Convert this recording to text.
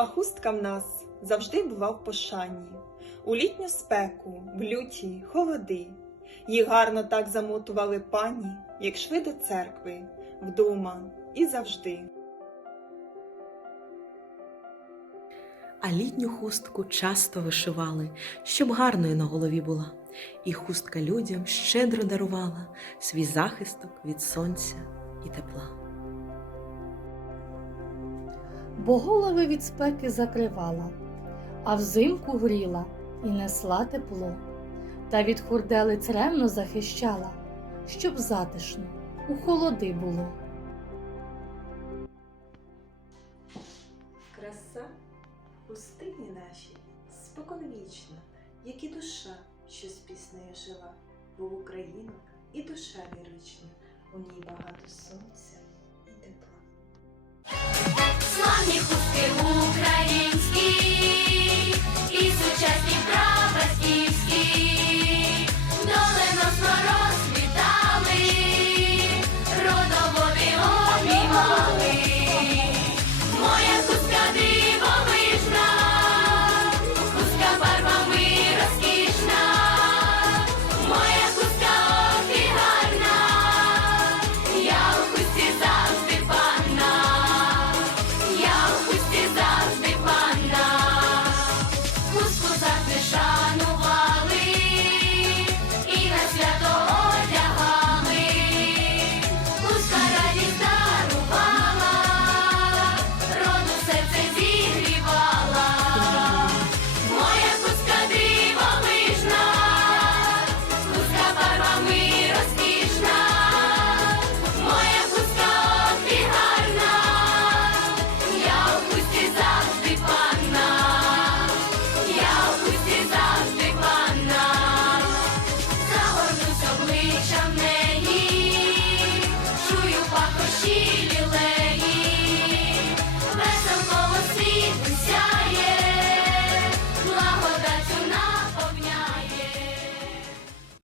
А хустка в нас завжди була в пошанні. У літню спеку, в люті холоди. Їх гарно так замотували пані, як шли до церкви, вдома і завжди. А літню хустку часто вишивали, щоб гарною на голові була, і хустка людям щедро дарувала свій захисток від сонця і тепла. Бо голови від спеки закривала, а взимку гріла і несла тепло, та від хурделиць ремно захищала, щоб затишно у холоди було. Краса пустині нашій споконвічна, як і душа, що з піснею жила, бо в українок і душа вірична, у ній багато сонця